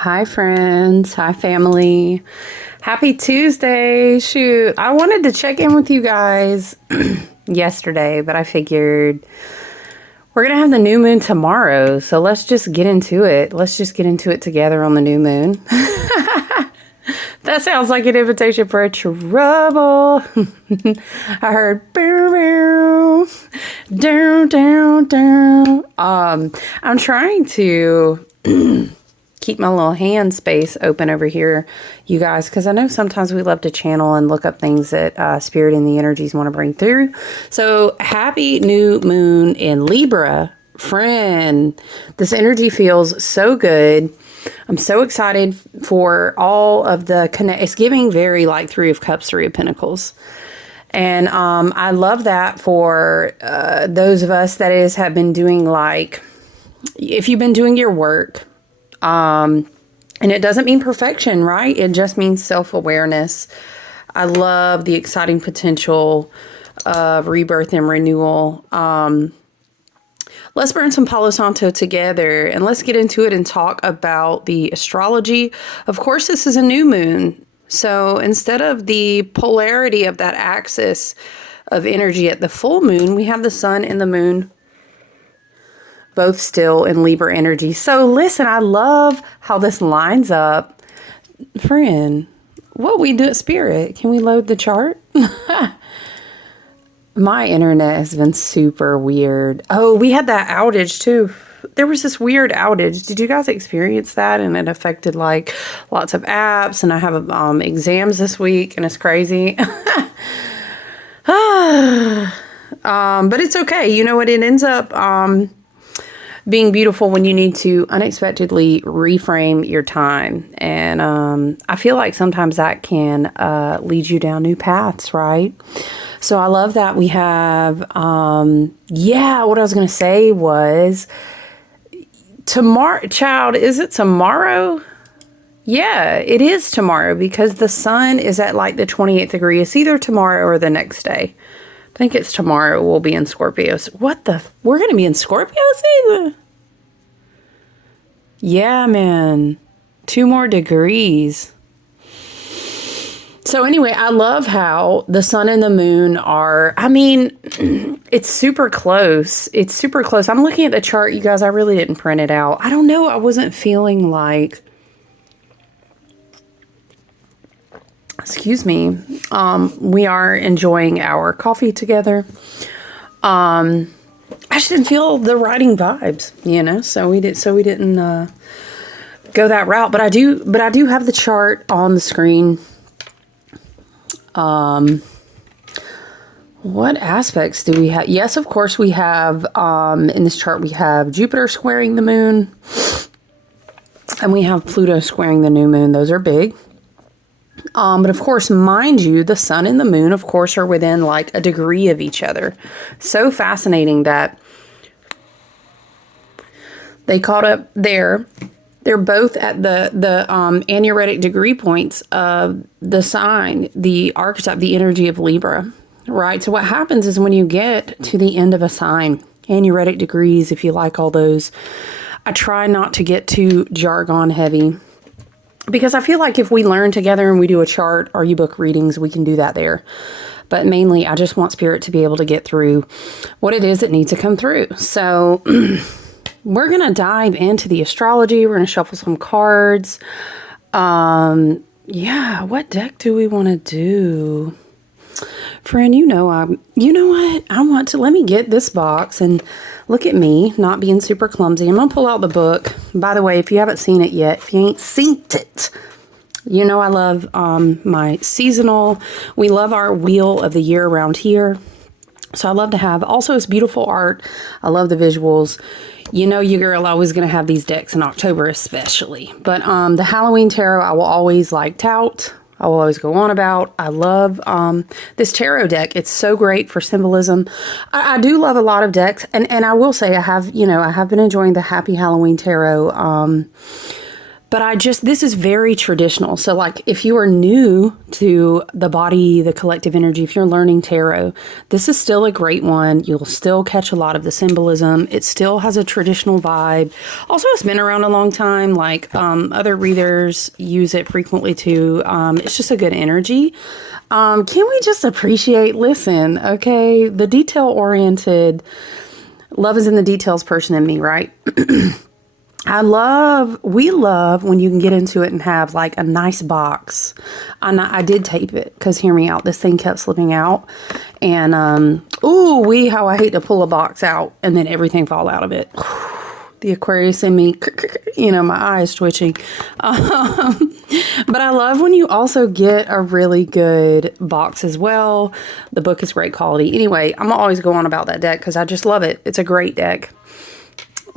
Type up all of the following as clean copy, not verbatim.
Hi, friends. Hi, family. Happy Tuesday. Shoot, I wanted to check in with you guys yesterday, but I figured we're going to have the new moon tomorrow. So let's just get into it. Let's just get into it together on the new moon. That sounds like an invitation for a trouble. I heard bow, bow, down, down, down. I'm trying to keep my little hand space open over here, you guys, because I know sometimes we love to channel and look up things that Spirit and the energies want to bring through. So happy new moon in Libra, friend. This energy feels so good. I'm so excited for all of the connect. It's giving very like Three of Cups, Three of Pentacles. And I love that for those of us that have been doing like, if you've been doing your work, and it doesn't mean perfection, right? It just means self-awareness. I love the exciting potential of rebirth and renewal. Let's burn some Palo Santo together and let's get into it and talk about the astrology. Of course, this is a new moon. So instead of the polarity of that axis of energy at the full moon, we have the sun and the moon both still in Libra energy. So listen, I love how this lines up. Friend, what we do at Spirit, can we load the chart? My internet has been super weird. Oh, we had that outage too. There was this weird outage. Did you guys experience that? And it affected like lots of apps. And I have exams this week and it's crazy. But it's okay. You know what? It ends up being beautiful when you need to unexpectedly reframe your time. And I feel like sometimes that can lead you down new paths, right? So I love that we have, what I was going to say was tomorrow, child, is it tomorrow? Yeah, it is tomorrow because the sun is at like the 28th degree. It's either tomorrow or the next day. I think it's tomorrow we'll be in Scorpio. We're going to be in Scorpio season? Yeah, man. 2 more degrees. So anyway, I love how the sun and the moon are, it's super close. It's super close. I'm looking at the chart, you guys. I really didn't print it out. I don't know. I wasn't feeling like, excuse me. We are enjoying our coffee together. I just didn't feel the writing vibes, so we didn't go that route. But I do have the chart on the screen. What aspects do we have? Yes, of course we have, in this chart, we have Jupiter squaring the moon and we have Pluto squaring the new moon. Those are big. But of course, mind you, the sun and the moon, of course, are within like a degree of each other. So fascinating that they caught up there. They're both at the aneretic degree points of the sign, the archetype, the energy of Libra, right? So what happens is when you get to the end of a sign, aneretic degrees, if you like all those, I try not to get too jargon heavy because I feel like if we learn together and we do a chart or you book readings, we can do that there. But mainly, I just want Spirit to be able to get through what it is that needs to come through. So we're going to dive into the astrology. We're going to shuffle some cards. What deck do we want to do? Friend, you know what? Let me get this box and look at me not being super clumsy. I'm going to pull out the book. By the way, if you haven't seen it yet, if you ain't seen it, I love my seasonal. We love our wheel of the year around here. So I love to have, also it's beautiful art. I love the visuals. Your girl always going to have these decks in October especially. But the Halloween tarot I will always tout. I will always go on about. I love this tarot deck. It's so great for symbolism. I do love a lot of decks. And I will say I have been enjoying the Happy Halloween tarot But this is very traditional. So like if you are new to the body, the collective energy, if you're learning tarot, this is still a great one. You'll still catch a lot of the symbolism. It still has a traditional vibe. Also, it's been around a long time. Like other readers use it frequently too. It's just a good energy. Can we just appreciate, listen, okay, the detail-oriented, love is in the details person in me, right? We love when you can get into it and have like a nice box. I did tape it because hear me out. This thing kept slipping out and, how I hate to pull a box out and then everything fall out of it. The Aquarius in me, my eye is twitching. But I love when you also get a really good box as well. The book is great quality. Anyway, I'm always go on about that deck because I just love it. It's a great deck.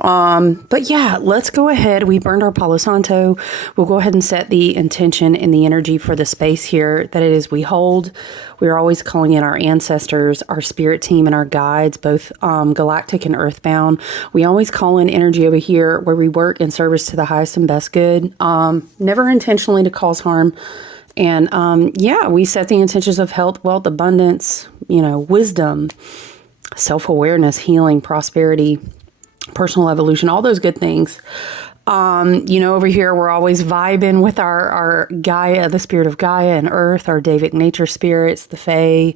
But yeah, let's go ahead. We burned our Palo Santo. We'll go ahead and set the intention and the energy for the space here that it is we hold. We're always calling in our ancestors, our spirit team, and our guides, both galactic and earthbound. We always call in energy over here where we work in service to the highest and best good, never intentionally to cause harm. And we set the intentions of health, wealth, abundance, wisdom, self-awareness, healing, prosperity, personal evolution, all those good things. Over here, we're always vibing with our Gaia, the spirit of Gaia and Earth, our Davic nature spirits, the Fae,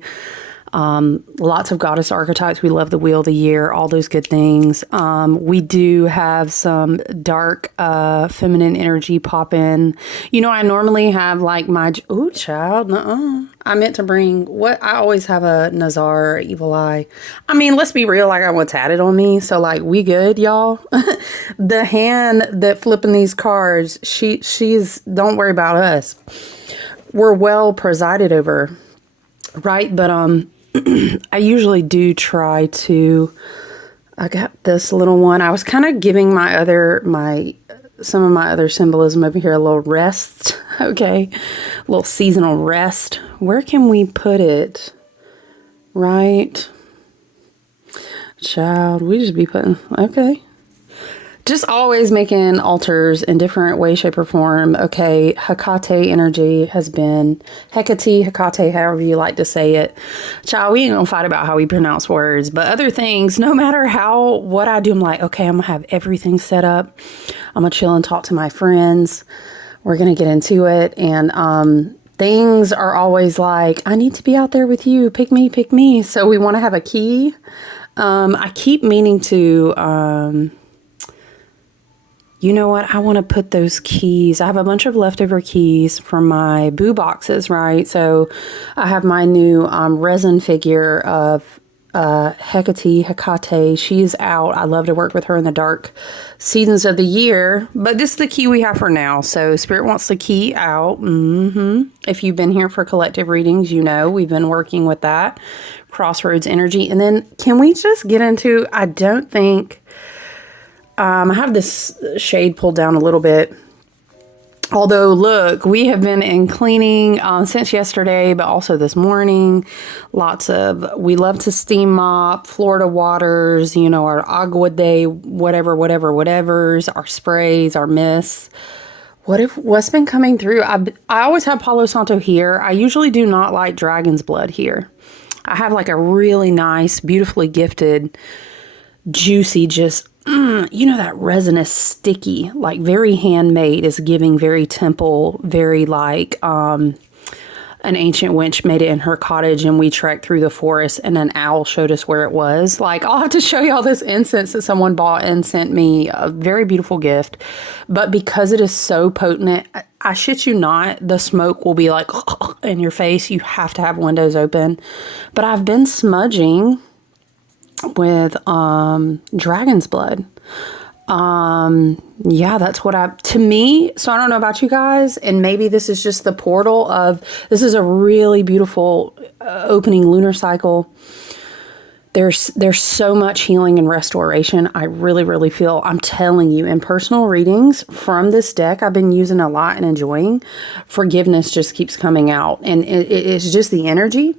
lots of goddess archetypes. We love the Wheel of the Year, all those good things. We do have some dark, feminine energy pop in. I normally have like I meant to bring I always have a Nazar or Evil Eye. I mean, let's be real. I got one tatted on me. So like, we good, y'all. The hand that flipping these cards, she's, don't worry about us. We're well presided over. Right. But, I usually do try to, I got this little one. I was kind of giving some of my other symbolism over here a little rest. Okay. A little seasonal rest. Where can we put it? Right. Child, we just be putting, okay. Just always making altars in different way, shape, or form. Okay, Hecate energy has been, Hecate, however you like to say it. Child, we ain't gonna fight about how we pronounce words, but other things, no matter what I do, I'm like, okay, I'm gonna have everything set up. I'm gonna chill and talk to my friends. We're gonna get into it. And things are always like, I need to be out there with you. Pick me. So we want to have a key. I keep meaning to, you know what? I want to put those keys. I have a bunch of leftover keys from my boo boxes, right? So I have my new resin figure of Hecate. She's out. I love to work with her in the dark seasons of the year. But this is the key we have for now. So Spirit wants the key out. If you've been here for collective readings, we've been working with that. Crossroads energy. And then can we just get into, I don't think... I have this shade pulled down a little bit. Although, look, we have been in cleaning since yesterday, but also this morning. We love to steam mop, Florida waters, our agua de whatever's, our sprays, our mists. What's been coming through? I always have Palo Santo here. I usually do not like dragon's blood here. I have like a really nice, beautifully gifted, juicy, just... that resinous, sticky, like very handmade is giving very temple, very like an ancient witch made it in her cottage and we trekked through the forest and an owl showed us where it was. Like, I'll have to show y'all this incense that someone bought and sent me, a very beautiful gift. But because it is so potent, I shit you not, the smoke will be like in your face. You have to have windows open. But I've been smudging with dragon's blood. That's what to me, so I don't know about you guys, and maybe this is just the portal of, this is a really beautiful opening lunar cycle. There's so much healing and restoration. I really, really feel, I'm telling you, in personal readings from this deck I've been using a lot and enjoying, forgiveness just keeps coming out, and it's just the energy.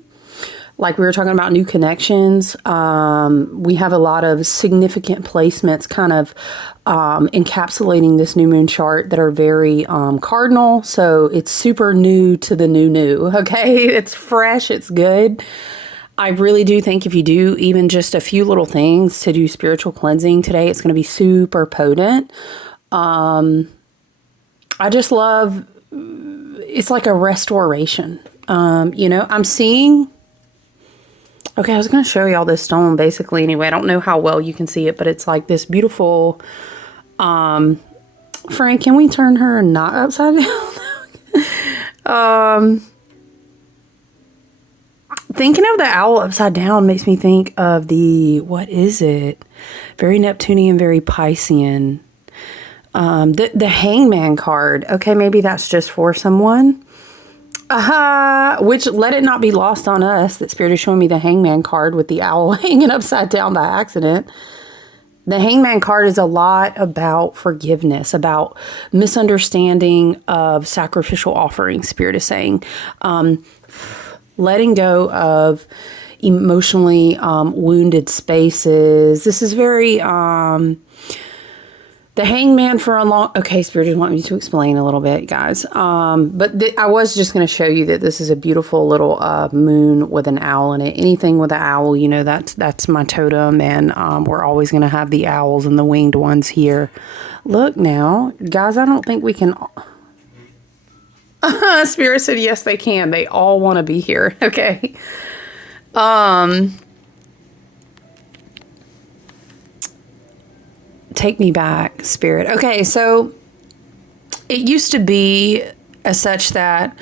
like we were talking about new connections. We have a lot of significant placements kind of encapsulating this new moon chart that are very cardinal. So it's super new to the new. Okay. It's fresh. It's good. I really do think if you do even just a few little things to do spiritual cleansing today, it's going to be super potent. I just love, it's like a restoration. I'm seeing, okay, I was going to show y'all this stone basically anyway. I don't know how well you can see it, but it's like this beautiful, Frank, can we turn her not upside down? Thinking of the owl upside down makes me think of what is it? Very Neptunian, very Piscean. The Hangman card. Okay, maybe that's just for someone. Which let it not be lost on us that Spirit is showing me the Hangman card with the owl hanging upside down by accident. The Hangman card is a lot about forgiveness, about misunderstanding of sacrificial offerings, Spirit is saying. Letting go of emotionally wounded spaces. This is very, the Hangman for a long, okay, Spirit just want me to explain a little bit, guys. But I was just going to show you that this is a beautiful little moon with an owl in it. Anything with an owl, that's my totem. And we're always going to have the owls and the winged ones here. Look now, guys, I don't think we can... Spirit said, yes, they can. They all want to be here. Okay. Take me back, Spirit. Okay. So it used to be as such that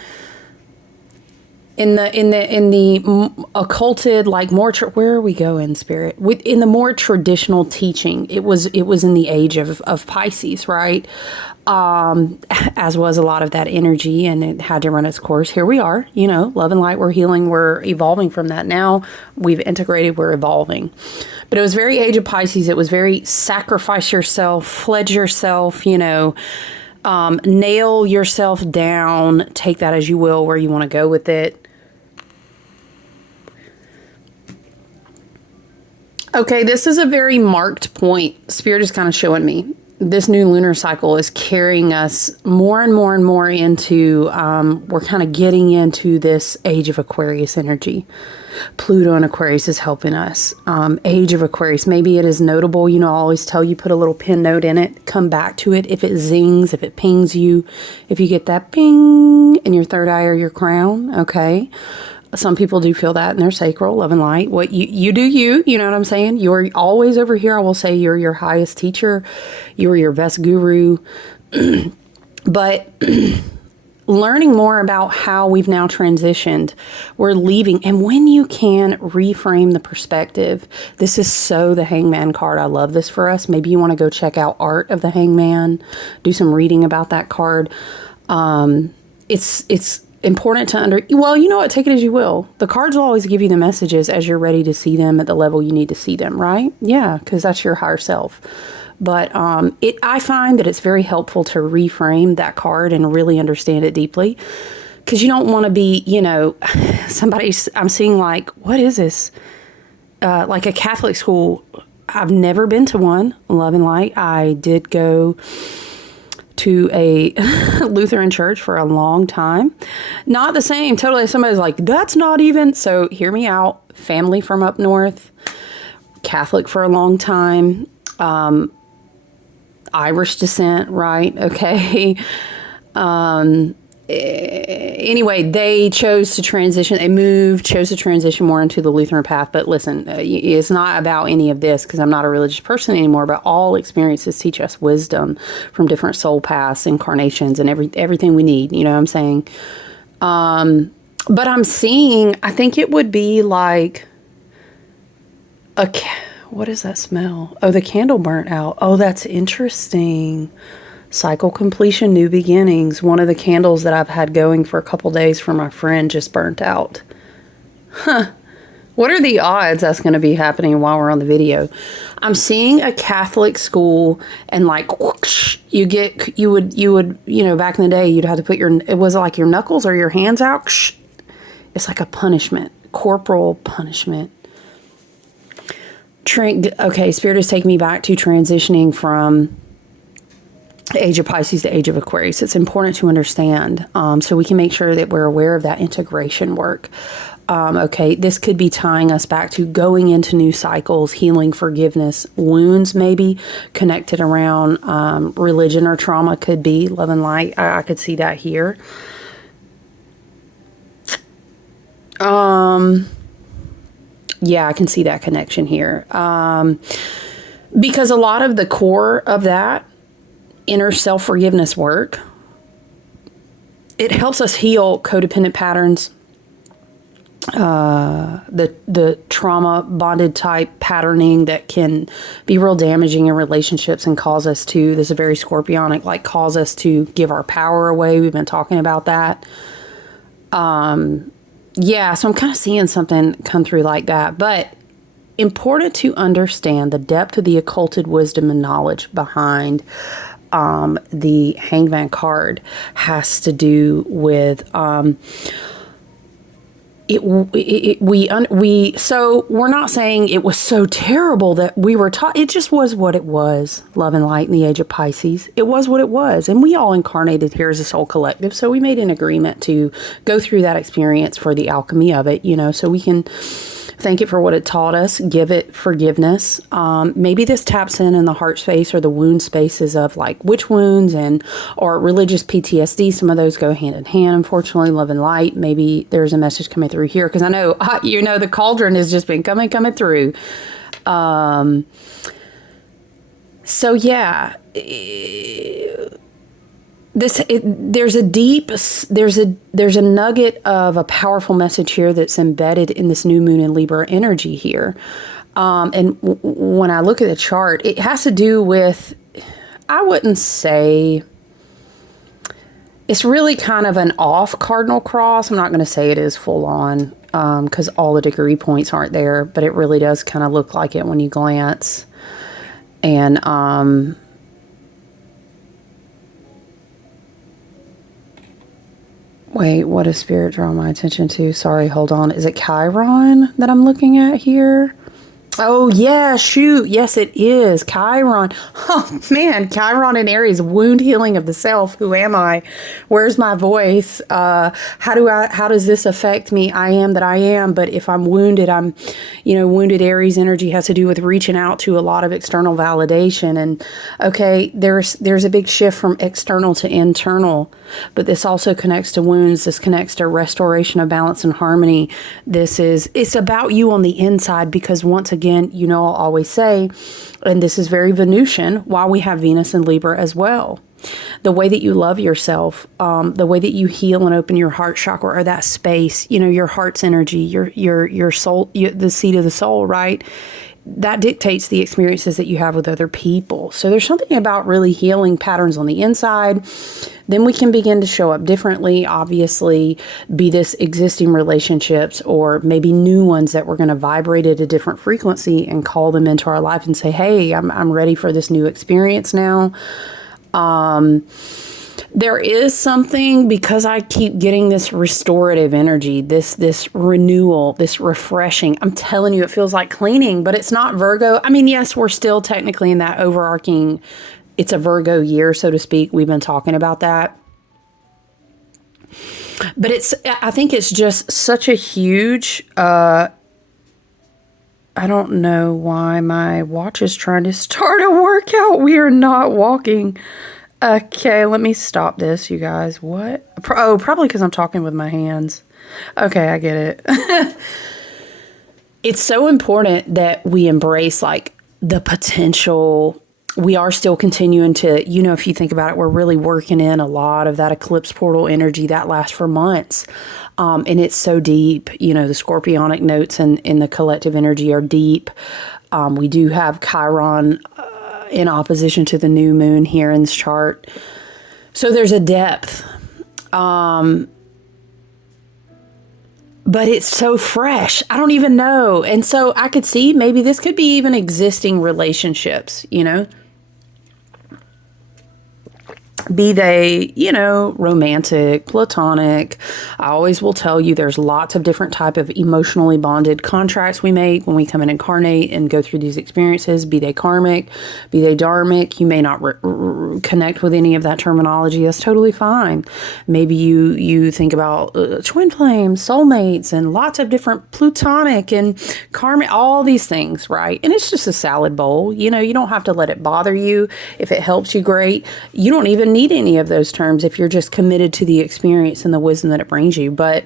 in the occulted, like more, where are we going, Spirit? In the more traditional teaching, it was in the age of Pisces, right? As was a lot of that energy, and it had to run its course. Here we are, love and light, we're healing, we're evolving from that. Now we've integrated, we're evolving. But it was very age of Pisces. It was very sacrifice yourself, pledge yourself, nail yourself down, take that as you will, where you want to go with it. Okay, this is a very marked point. Spirit is kind of showing me. This new lunar cycle is carrying us more and more and more into, we're kind of getting into this age of Aquarius energy. Pluto in Aquarius is helping us. Age of Aquarius, maybe it is notable. I always tell you, put a little pin note in it. Come back to it if it zings, if it pings you. If you get that ping in your third eye or your crown, okay? Some people do feel that in their sacral, love and light. What you do, you know what I'm saying? You're always over here. I will say you're your highest teacher. You're your best guru. But learning more about how we've now transitioned, we're leaving. And when you can reframe the perspective, this is so the Hangman card. I love this for us. Maybe you want to go check out Art of the Hangman, do some reading about that card. It's important to take it as you will. The cards will always give you the messages as you're ready to see them at the level you need to see them, right? Yeah, because that's your higher self. But I find that it's very helpful to reframe that card and really understand it deeply. Because you don't want to be, I'm seeing like, what is this? Like a Catholic school. I've never been to one, love and light. I did go to a Lutheran church for a long time. Not the same, totally. Somebody's like, that's not even. So hear me out. Family from up north, Catholic for a long time, Irish descent, right? Okay. Anyway, they chose to transition. They chose to transition more into the Lutheran path. But listen, it's not about any of this because I'm not a religious person anymore. But all experiences teach us wisdom from different soul paths, incarnations, and everything we need. You know what I'm saying? But I'm seeing, I think it would be like what does that smell? Oh, the candle burnt out. Oh, that's interesting. Cycle completion, new beginnings. One of the candles that I've had going for a couple days for my friend just burnt out. Huh. What are the odds that's going to be happening while we're on the video? I'm seeing a Catholic school and like whoosh, you would, back in the day, you'd have to put it was like your knuckles or your hands out. It's like a punishment. corporal punishment. Okay, Spirit is taking me back to transitioning from the age of Pisces to age of Aquarius. It's important to understand so we can make sure that we're aware of that integration work. Okay, this could be tying us back to going into new cycles, healing, forgiveness, wounds maybe connected around religion or trauma could be, love and light. I could see that here. Yeah, I can see that connection here. Because a lot of the core of that inner self-forgiveness work, it helps us heal codependent patterns, the trauma bonded type patterning that can be real damaging in relationships and cause us to, this is very scorpionic, like cause us to give our power away. We've been talking about that. Yeah, so I'm kind of seeing something come through like that, but important to understand the depth of the occulted wisdom and knowledge behind the Hangman card has to do with so we're not saying it was so terrible that we were taught. It just was what it was. Love and light in the age of Pisces. It was what it was. And we all incarnated here as a soul collective. So we made an agreement to go through that experience for the alchemy of it, so we can thank it for what it taught us, give it forgiveness. Maybe this taps in the heart space or the wound spaces of like witch wounds or religious PTSD. Some of those go hand in hand, unfortunately, love and light. Maybe there's a message coming through here because I know, the cauldron has just been coming through. So yeah, there's a nugget of a powerful message here that's embedded in this new moon in Libra energy here. And when I look at the chart, it has to do with, I wouldn't say, it's really kind of an off cardinal cross. I'm not going to say it is full on because all the degree points aren't there, but it really does kind of look like it when you glance. And wait, what does Spirit draw my attention to? Sorry, hold on. Is it Chiron that I'm looking at here? Oh, yeah, shoot. Yes, it is. Chiron. Oh, man. Chiron in Aries, wound healing of the self. Who am I? Where's my voice? How does this affect me? I am that I am. But if I'm wounded, wounded Aries energy has to do with reaching out to a lot of external validation. And okay, there's a big shift from external to internal, but this also connects to wounds. This connects to restoration of balance and harmony. It's about you on the inside because once again, I'll always say, and this is very Venusian, while we have Venus and Libra as well. The way that you love yourself, the way that you heal and open your heart chakra or that space, your heart's energy, your soul, the seat of the soul, right? That dictates the experiences that you have with other people. So there's something about really healing patterns on the inside. Then we can begin to show up differently, obviously, be this existing relationships or maybe new ones that we're going to vibrate at a different frequency and call them into our life and say, hey, I'm ready for this new experience now. There is something, because I keep getting this restorative energy, this renewal, this refreshing. I'm telling you, it feels like cleaning, but it's not Virgo. I mean, yes, we're still technically in that overarching, it's a Virgo year, so to speak. We've been talking about that. But I think it's just such a huge, I don't know why my watch is trying to start a workout. We are not walking. Okay, let me stop this, you guys. What? Oh, probably because I'm talking with my hands. Okay, I get it. It's so important that we embrace the potential. We are still continuing to, if you think about it, we're really working in a lot of that eclipse portal energy that lasts for months. And it's so deep. The scorpionic notes in the collective energy are deep. We do have Chiron in opposition to the new moon here in this chart. So there's a depth. But it's so fresh. I don't even know. And so I could see maybe this could be even existing relationships, Be they, you know, romantic, platonic. I always will tell you there's lots of different type of emotionally bonded contracts we make when we come and incarnate and go through these experiences. Be they karmic, be they dharmic. You may not connect with any of that terminology. That's totally fine. Maybe you think about twin flames, soulmates, and lots of different plutonic and karmic, all these things, right? And it's just a salad bowl. You know, you don't have to let it bother you. If it helps you, great. You don't even need any of those terms if you're just committed to the experience and the wisdom that it brings you. But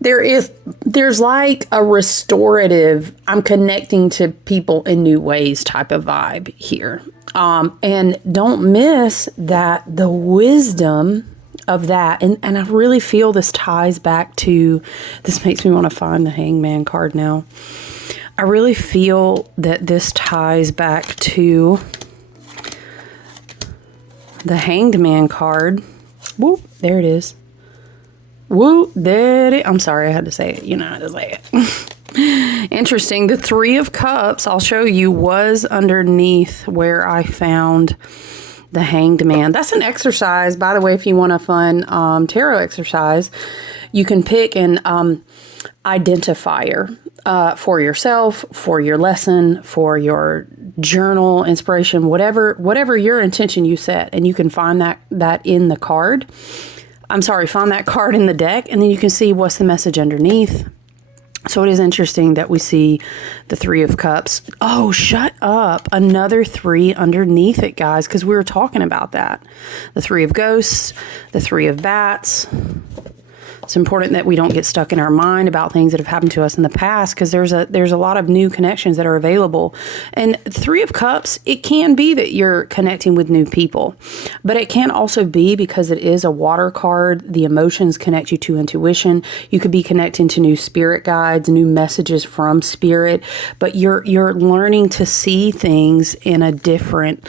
there's like a restorative, I'm connecting to people in new ways type of vibe here. And don't miss that the wisdom of that. And I really feel this ties back to, this makes me want to find the Hangman card now. I really feel that this ties back to the Hanged Man card. Whoop, there it is. Whoop, there it is. I'm sorry, I had to say it. You know how to say it. Interesting. The Three of Cups, I'll show you, was underneath where I found the Hanged Man. That's an exercise, by the way, if you want a fun tarot exercise. You can pick an identifier for yourself, for your lesson, for your journal, inspiration, whatever your intention you set, and you can find that in the card. I'm sorry, find that card in the deck, and then you can see what's the message underneath. So it is interesting that we see the Three of Cups. Oh, shut up. Another 3 underneath it, guys, because we were talking about that. The Three of Ghosts, the Three of Bats. It's important that we don't get stuck in our mind about things that have happened to us in the past, because there's a lot of new connections that are available. And Three of Cups, it can be that you're connecting with new people, but it can also be, because it is a water card, the emotions connect you to intuition. You could be connecting to new spirit guides, new messages from spirit, but you're learning to see things in a different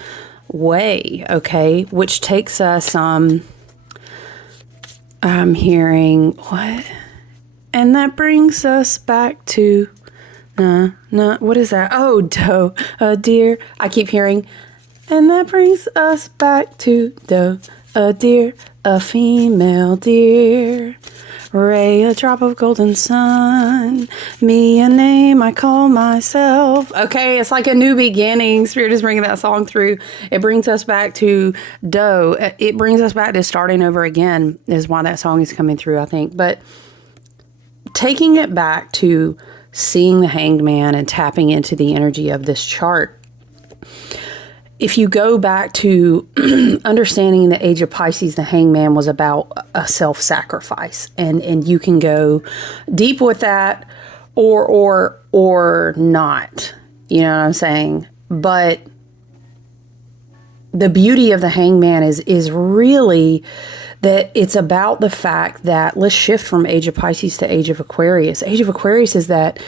way, okay? Which takes us I'm hearing what? And that brings us back to, what is that? Oh, doe, a deer. I keep hearing, and that brings us back to doe, a deer, a female deer. Ray, a drop of golden sun. Me, a name I call myself. Okay, it's like a new beginning. Spirit is bringing that song through. It brings us back to doe. It brings us back to starting over again, is why that song is coming through, I think. But taking it back to seeing the Hanged Man and tapping into the energy of this chart. If you go back to understanding the age of Pisces, the Hanged Man was about a self-sacrifice, and you can go deep with that or not. You know what I'm saying? But the beauty of the Hanged Man is really that it's about the fact that, let's shift from age of Pisces to age of Aquarius. Age of Aquarius is that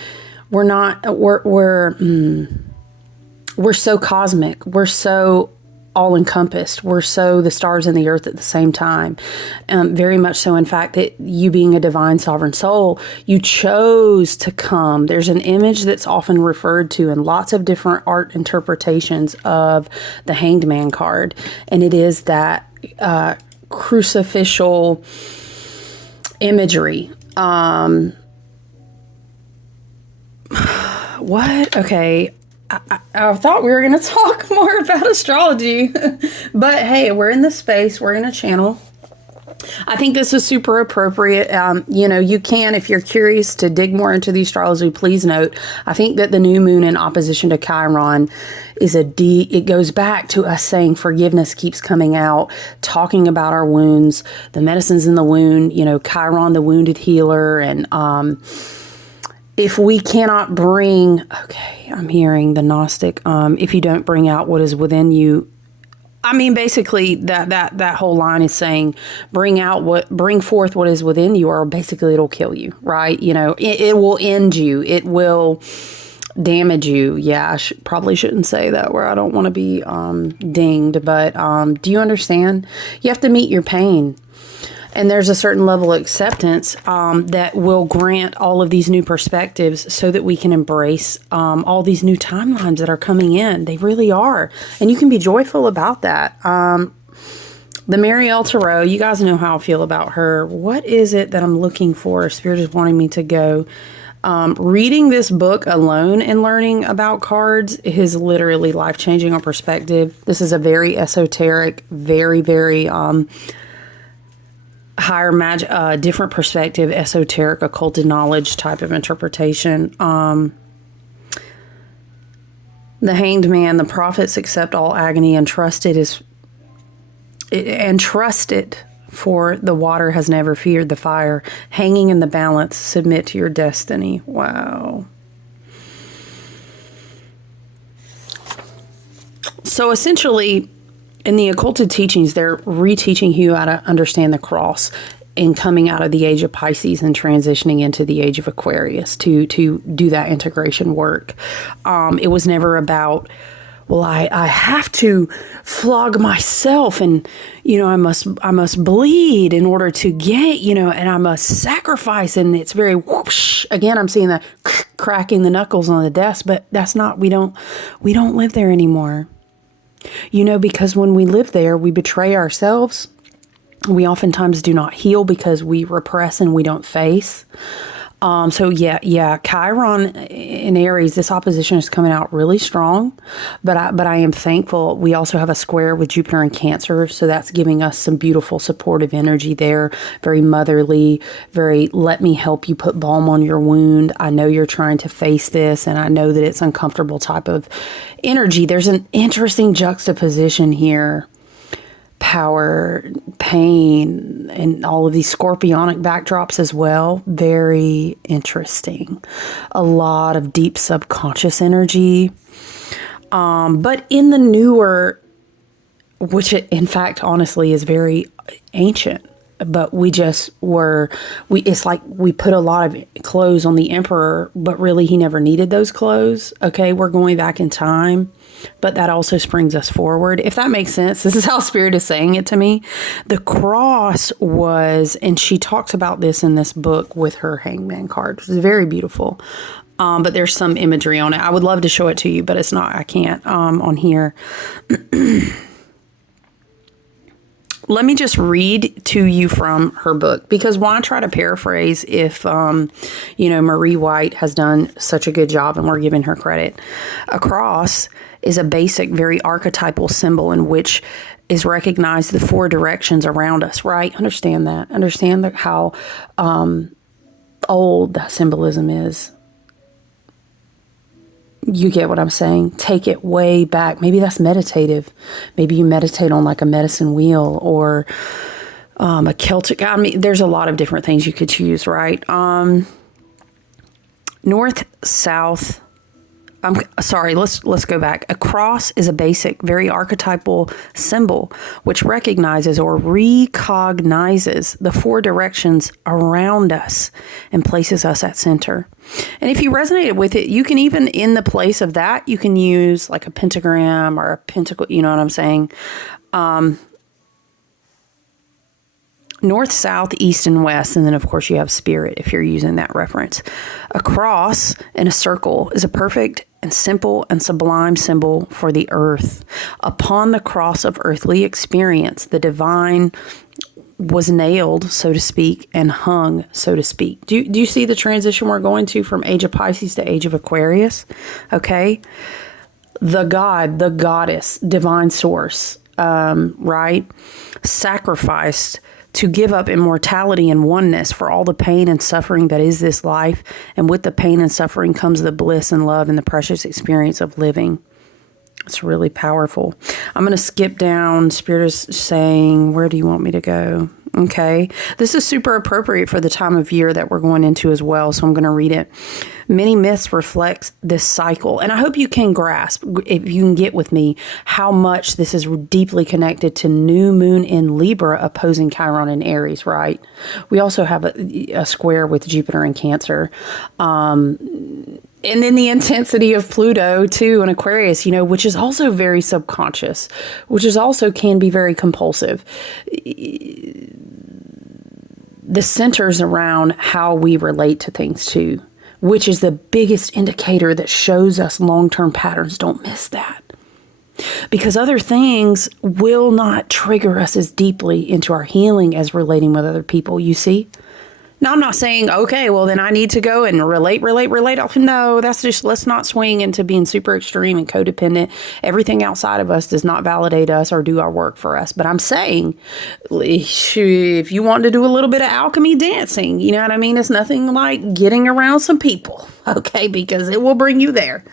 we're so cosmic. We're so all-encompassed. We're so the stars and the earth at the same time. Very much so, in fact, that you being a divine sovereign soul, you chose to come. There's an image that's often referred to in lots of different art interpretations of the Hanged Man card. And it is that crucificial imagery. What? Okay. I thought we were going to talk more about astrology, but hey, we're in this space. We're in a channel. I think this is super appropriate. You can, if you're curious to dig more into the astrology, please note, I think that the new moon in opposition to Chiron is it goes back to us saying forgiveness keeps coming out, talking about our wounds, the medicines in the wound, Chiron, the wounded healer. And, if we cannot bring, okay, I'm hearing the Gnostic, if you don't bring out what is within you, I mean, basically that whole line is saying, bring forth what is within you, or basically it'll kill you, right? It will end you. It will damage you. Yeah, I probably shouldn't say that where I don't want to be dinged, but do you understand? You have to meet your pain. And there's a certain level of acceptance that will grant all of these new perspectives so that we can embrace all these new timelines that are coming in. They really are. And you can be joyful about that. The Marielle Tarot, you guys know how I feel about her. What is it that I'm looking for? Spirit is wanting me to go. Reading this book alone and learning about cards is literally life-changing on perspective. This is a very esoteric, very, very higher magic, different perspective, esoteric, occulted knowledge type of interpretation. The Hanged Man, the prophets accept all agony and trust it, for the water has never feared the fire. Hanging in the balance, submit to your destiny. Wow. So essentially, in the occulted teachings, they're reteaching you how to understand the cross in coming out of the age of Pisces and transitioning into the age of Aquarius to do that integration work. It was never about, well, I have to flog myself and, I must bleed in order to get, and I must sacrifice. And it's very whoosh. Again, I'm seeing that cracking the knuckles on the desk, but that's not, we don't live there anymore. Because when we live there, we betray ourselves. We oftentimes do not heal because we repress and we don't face. So Chiron in Aries, this opposition is coming out really strong, but I am thankful. We also have a square with Jupiter and Cancer, so that's giving us some beautiful supportive energy there. Very motherly, very let me help you put balm on your wound. I know you're trying to face this, and I know that it's uncomfortable type of energy. There's an interesting juxtaposition here. Power, pain, and all of these scorpionic backdrops as well. Very interesting. A lot of deep subconscious energy. But in the newer, which it, in fact, honestly, is very ancient. But it's like we put a lot of clothes on the emperor, but really he never needed those clothes. Okay, we're going back in time. But that also springs us forward. If that makes sense, this is how Spirit is saying it to me. The cross was, and she talks about this in this book with her Hangman card, which is very beautiful. But there's some imagery on it. I would love to show it to you, but it's not, I can't on here. Let me just read to you from her book, because why try to paraphrase if, Marie White has done such a good job and we're giving her credit. A cross is a basic, very archetypal symbol in which is recognized the four directions around us, right? Understand that. Understand how old that symbolism is. You get what I'm saying? Take it way back. Maybe that's meditative. Maybe you meditate on like a medicine wheel or a Celtic. I mean, there's a lot of different things you could choose, right? North, south. I'm sorry, let's go back. A cross is a basic, very archetypal symbol which recognizes or recognizes the four directions around us and places us at center. And if you resonated with it, you can even, in the place of that, you can use like a pentagram or a pentacle, you know what I'm saying? North, south, east, and west. And then, of course, you have spirit if you're using that reference. A cross in a circle is a perfect and simple and sublime symbol for the earth. Upon the cross of earthly experience, the divine was nailed, so to speak, and hung, so to speak. Do you see the transition we're going to from age of Pisces to age of Aquarius? Okay. The God, the goddess, divine source, right? Sacrificed to give up immortality and oneness for all the pain and suffering that is this life. And with the pain and suffering comes the bliss and love and the precious experience of living. It's really powerful. I'm going to skip down. Spirit is saying, where do you want me to go? Okay. This is super appropriate for the time of year that we're going into as well. So I'm going to read it. Many myths reflect this cycle. And I hope you can grasp, if you can get with me, how much this is deeply connected to new moon in Libra opposing Chiron in Aries, right? We also have a square with Jupiter in Cancer. And then the intensity of Pluto, too, in Aquarius, which is also very subconscious, which is also can be very compulsive. the centers around how we relate to things too, which is the biggest indicator that shows us long-term patterns. Don't miss that. Because other things will not trigger us as deeply into our healing as relating with other people, you see? Now, I'm not saying, okay, well, then I need to go and relate. Oh, no, that's just, let's not swing into being super extreme and codependent. Everything outside of us does not validate us or do our work for us. But I'm saying, if you want to do a little bit of alchemy dancing, you know what I mean? It's nothing like getting around some people, okay? Because it will bring you there.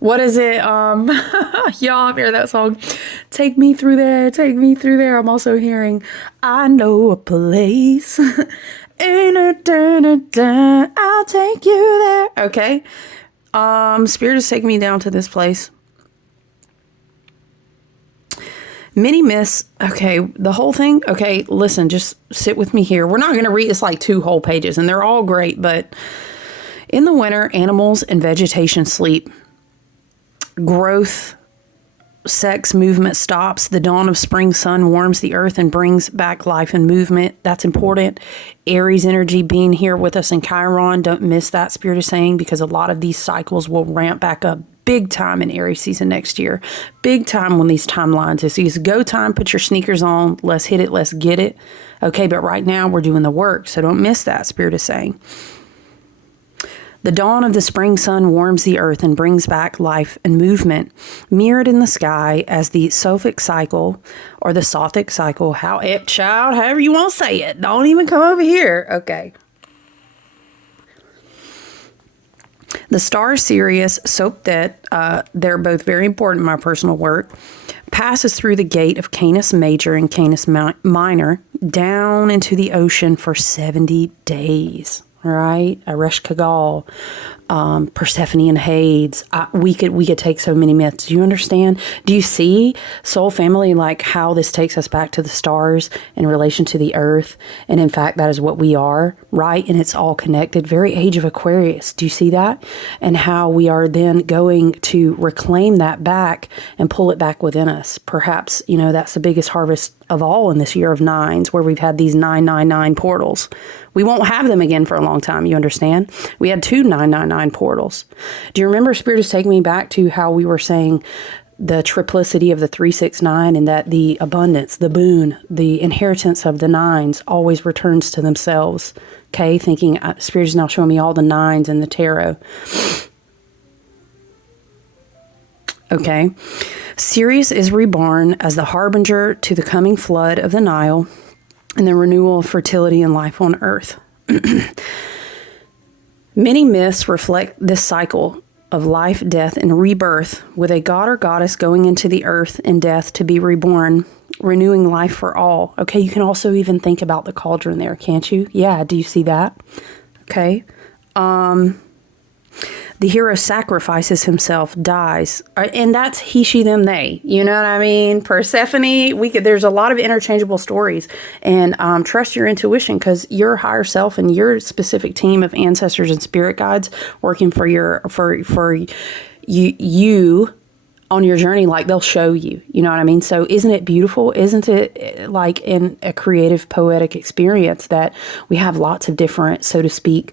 What is it? Y'all hear that song? Take me through there. Take me through there. I'm also hearing, I know a place. I'll take you there. Okay. Spirit is taking me down to this place. Mini myths. Okay. The whole thing. Okay. Listen, just sit with me here. We're not going to read. It's like 2 whole pages and they're all great, but in the winter, animals and vegetation sleep. Growth, sex, movement stops. The dawn of spring sun warms the earth and brings back life and movement. That's important. Aries energy being here with us in Chiron. Don't miss that, Spirit is saying, because a lot of these cycles will ramp back up big time in Aries season next year. Big time when these timelines is. It's go time. Put your sneakers on. Let's hit it. Let's get it. Okay, but right now we're doing the work. So don't miss that, Spirit is saying. The dawn of the spring sun warms the earth and brings back life and movement, mirrored in the sky as the Sophic cycle or the Sothic cycle, however you want to say it. Don't even come over here. Okay. The star Sirius, Sopdet, they're both very important in my personal work, passes through the gate of Canis Major and Canis Minor down into the ocean for 70 days. Right, Aresh Kagal, Persephone and Hades. We could take so many myths. Do you understand? Do you see, soul family, like how this takes us back to the stars in relation to the earth? And in fact, that is what we are, right? And it's all connected. Very age of Aquarius. Do you see that? And how we are then going to reclaim that back and pull it back within us. Perhaps, that's the biggest harvest of all in this year of 9s, where we've had these 999 portals. We won't have them again for a long time, you understand? We had 2 999 portals. Do you remember, Spirit is taking me back to how we were saying the triplicity of the 369, and that the abundance, the boon, the inheritance of the 9s always returns to themselves? Okay, thinking, Spirit is now showing me all the 9s in the tarot. Okay. Sirius is reborn as the harbinger to the coming flood of the Nile and the renewal of fertility and life on earth. Many myths reflect this cycle of life, death, and rebirth, with a god or goddess going into the earth in death to be reborn, renewing life for all. Okay, you can also even think about the cauldron there, can't you? Yeah, do you see that? Okay. The hero sacrifices himself, dies, and that's he, she, them, they. You know what I mean? Persephone, there's a lot of interchangeable stories, and trust your intuition, because your higher self and your specific team of ancestors and spirit guides working for you on your journey, like they'll show you. You know what I mean? So isn't it beautiful? Isn't it like in a creative, poetic experience that we have lots of different, so to speak,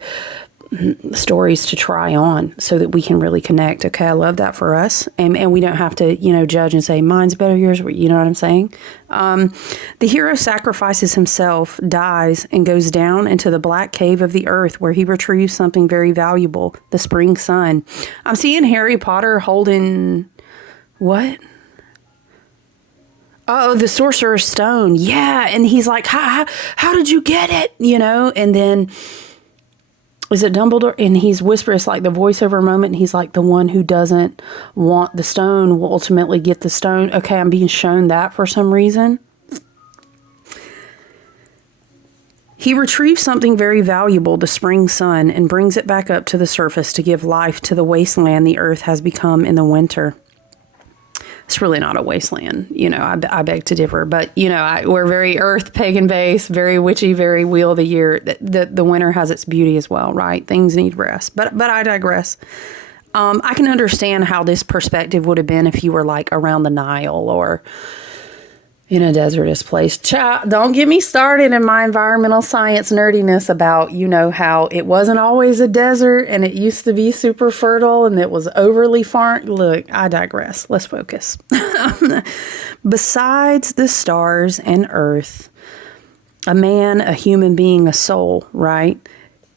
stories to try on so that we can really connect. Okay, I love that for us. And we don't have to, judge and say, mine's better, yours, you know what I'm saying? The hero sacrifices himself, dies, and goes down into the black cave of the earth, where he retrieves something very valuable, the spring sun. I'm seeing Harry Potter holding, what? Oh, the Sorcerer's Stone. Yeah, and he's like, how did you get it? And then, is it Dumbledore? And he's whispering, it's like the voiceover moment, and he's like, the one who doesn't want the stone will ultimately get the stone. Okay, I'm being shown that for some reason. He retrieves something very valuable, the spring sun, and brings it back up to the surface to give life to the wasteland the earth has become in the winter. It's really not a wasteland, I beg to differ, but we're very earth pagan based, very witchy, very wheel of the year. The winter has its beauty as well, right? Things need rest, but I digress. I can understand how this perspective would have been if you were like around the Nile or in a desertous place. Don't get me started in my environmental science nerdiness about, how it wasn't always a desert and it used to be super fertile and it was overly farmed. Look, I digress. Let's focus. Besides the stars and earth, a man, a human being, a soul, right,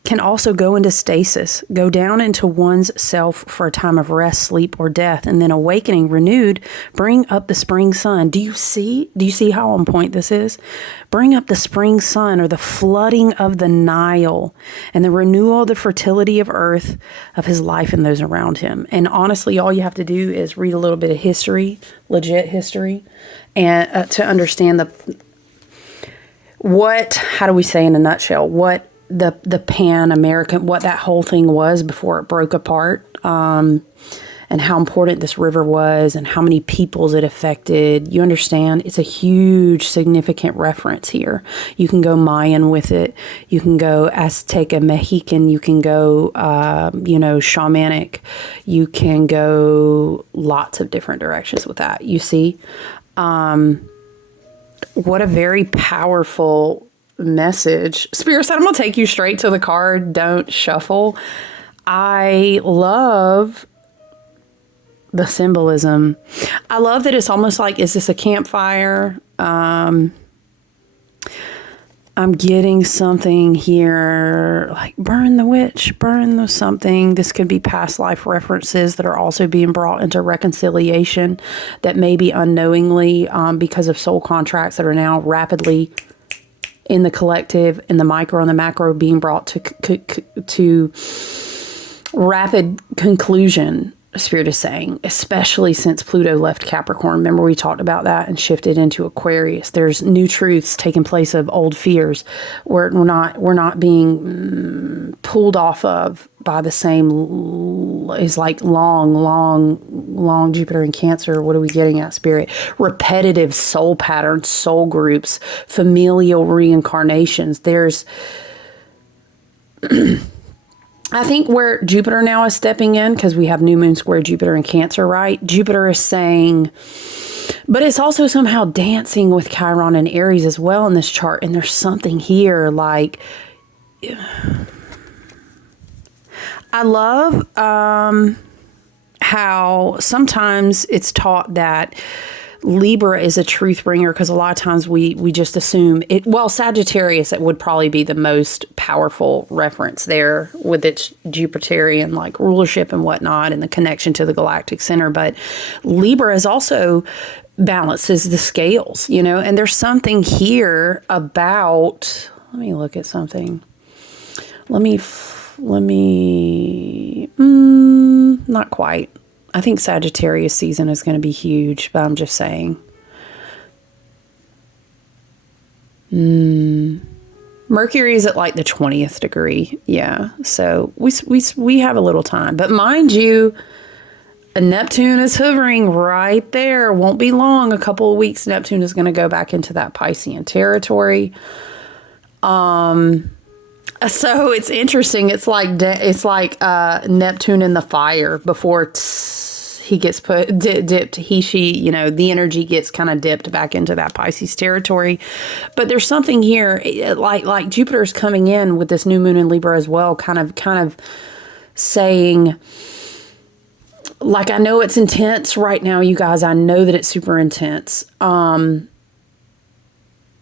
can also go into stasis, go down into one's self for a time of rest, sleep, or death, and then awakening, renewed, bring up the spring sun. Do you see how on point this is? Bring up the spring sun, or the flooding of the Nile, and the renewal of the fertility of earth, of his life and those around him. And honestly, all you have to do is read a little bit of history, legit history, and to understand how do we say in a nutshell, what the Pan-American, what that whole thing was before it broke apart, and how important this river was and how many peoples it affected. You understand? It's a huge, significant reference here. You can go Mayan with it. You can go Azteca, Mexican. You can go, shamanic. You can go lots of different directions with that. You see? What a very powerful message. Spirit said, I'm going to take you straight to the card. Don't shuffle. I love the symbolism. I love that it's almost like, is this a campfire? I'm getting something here like burn the witch, burn the something. This could be past life references that are also being brought into reconciliation that maybe unknowingly, because of soul contracts that are now rapidly in the collective, in the micro and the macro, being brought to rapid conclusion, Spirit is saying, especially since Pluto left Capricorn. Remember we talked about that and shifted into Aquarius. There's new truths taking place of old fears. We're not being pulled off of by the same, is like long Jupiter in Cancer. What are we getting at, Spirit? Repetitive soul patterns, soul groups, familial reincarnations. There's I think where Jupiter now is stepping in, because we have new moon square Jupiter in Cancer, right? Jupiter is saying, but it's also somehow dancing with Chiron and Aries as well in this chart. And there's something here like, I love how sometimes it's taught that Libra is a truth bringer, because a lot of times we just assume it. Well, Sagittarius, it would probably be the most powerful reference there with its Jupiterian like rulership and whatnot and the connection to the galactic center. But Libra is also balances the scales, and there's something here about, let me look at something. Let me, not quite. I think Sagittarius season is going to be huge, but I'm just saying. Mercury is at like the 20th degree. Yeah. So we have a little time, but mind you, Neptune is hovering right there. Won't be long. A couple of weeks, Neptune is going to go back into that Piscean territory. So it's interesting. It's like Neptune in the fire before he gets dipped. She, the energy gets kind of dipped back into that Pisces territory. But there's something here, like Jupiter's coming in with this new moon in Libra as well, kind of saying, like, I know it's intense right now, you guys. I know that it's super intense. But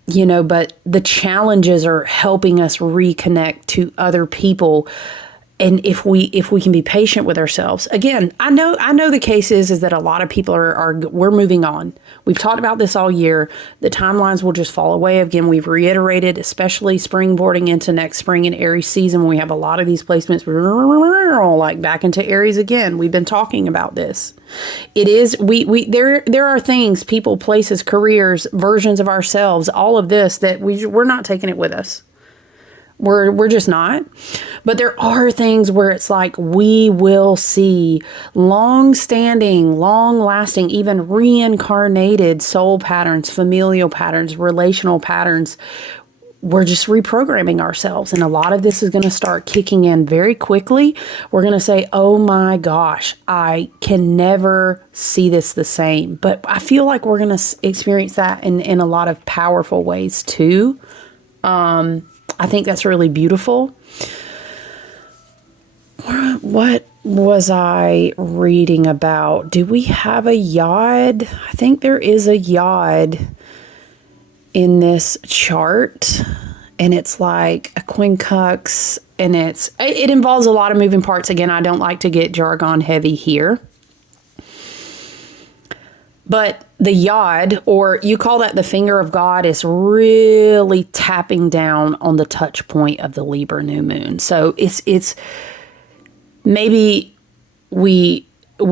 the challenges are helping us reconnect to other people. And if we can be patient with ourselves, again, I know the case is that a lot of people we're moving on. We've talked about this all year. The timelines will just fall away. Again, we've reiterated, especially springboarding into next spring and Aries season, when we have a lot of these placements, like back into Aries again. We've been talking about this. It is, there are things, people, places, careers, versions of ourselves, all of this that we're not taking it with us. We're just not. But there are things where it's like we will see long-standing, long-lasting, even reincarnated soul patterns, familial patterns, relational patterns we're just reprogramming ourselves. And a lot of this is going to start kicking in very quickly. We're going to say, oh my gosh, I can never see this the same. But I feel like we're going to experience that in a lot of powerful ways too. I think that's really beautiful. What was I reading about? Do we have a yod? I think there is a yod in this chart, and it's like a quincux, and it involves a lot of moving parts. Again, I don't like to get jargon heavy here. But the yod, or you call that the finger of God, is really tapping down on the touch point of the Libra new moon. So it's maybe we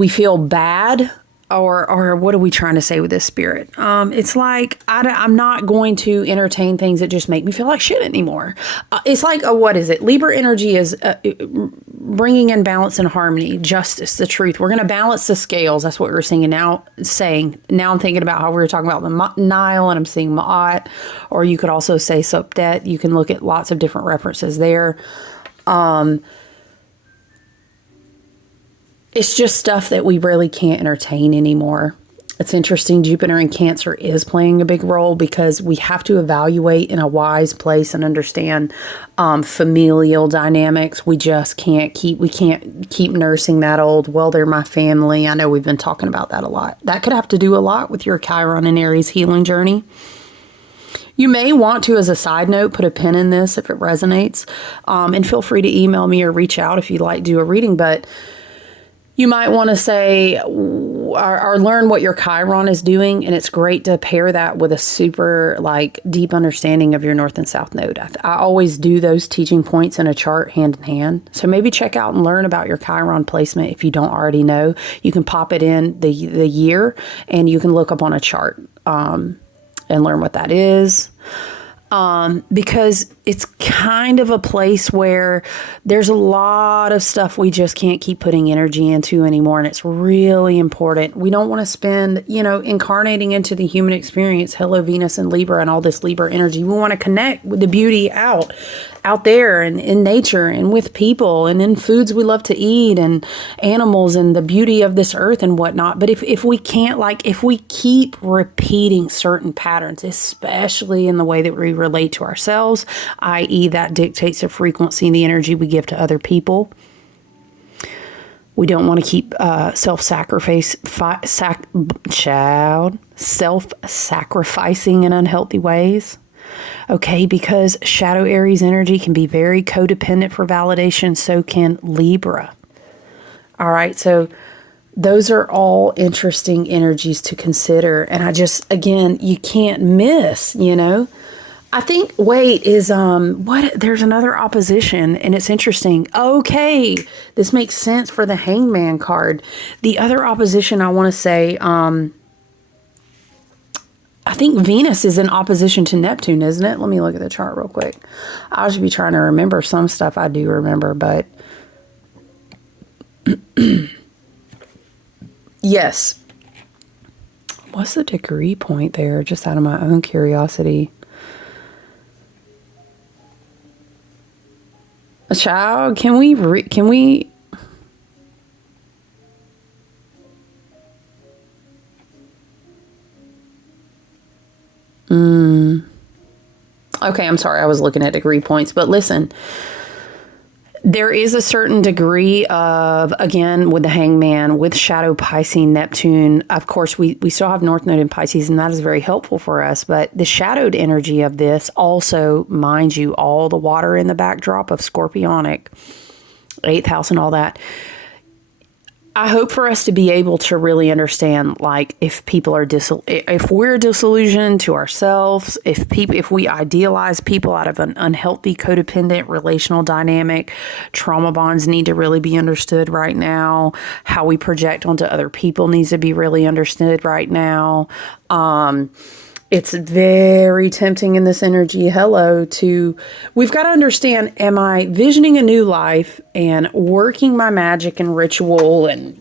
feel bad, or what are we trying to say with this spirit? It's like I'm not going to entertain things that just make me feel like shit anymore. It's like what is it? Libra energy is bringing in balance and harmony, justice, the truth. We're going to balance the scales. That's what we're singing now. Now I'm thinking about how we were talking about the Nile, and I'm seeing Ma'at, or you could also say Sopdet. You can look at lots of different references there. It's just stuff that we really can't entertain anymore. It's interesting. Jupiter in Cancer is playing a big role because we have to evaluate in a wise place and understand familial dynamics. We just can't keep nursing that old, well, they're my family. I know we've been talking about that a lot. That could have to do a lot with your Chiron and Aries healing journey. You may want to, as a side note, put a pin in this if it resonates. And feel free to email me or reach out if you'd like to do a reading. But you might want to say or learn what your Chiron is doing, and it's great to pair that with a super deep understanding of your North and South node. I always do those teaching points in a chart hand in hand. So maybe check out and learn about your Chiron placement if you don't already know. You can pop it in the year, and you can look up on a chart and learn what that is. Because it's kind of a place where there's a lot of stuff we just can't keep putting energy into anymore. And it's really important. We don't want to spend, incarnating into the human experience, hello, Venus and Libra and all this Libra energy. We want to connect with the beauty out there and in nature and with people and in foods we love to eat and animals and the beauty of this earth and whatnot. But if we can't, if we keep repeating certain patterns, especially in the way that we relate to ourselves, i.e. that dictates the frequency and the energy we give to other people. We don't want to keep self-sacrificing in unhealthy ways. Okay, because shadow Aries energy can be very codependent for validation. So can Libra. All right, so those are all interesting energies to consider. And again, you can't miss, I think, there's another opposition, and it's interesting. Okay, this makes sense for the Hangman card. The other opposition I want to say, I think Venus is in opposition to Neptune, isn't it? Let me look at the chart real quick. I should be trying to remember some stuff I do remember, but yes. What's the degree point there? Just out of my own curiosity. Child, can we okay, I'm sorry, I was looking at degree points, but listen, there is a certain degree of, again, with the Hangman, with Shadow Pisces, Neptune. Of course, we still have North Node in Pisces, and that is very helpful for us. But the shadowed energy of this also, mind you, all the water in the backdrop of Scorpionic, 8th house and all that. I hope for us to be able to really understand, if people are if we're disillusioned to ourselves, if we idealize people out of an unhealthy, codependent relational dynamic, trauma bonds need to really be understood right now. How we project onto other people needs to be really understood right now. It's very tempting in this energy, we've got to understand, am I visioning a new life and working my magic and ritual and,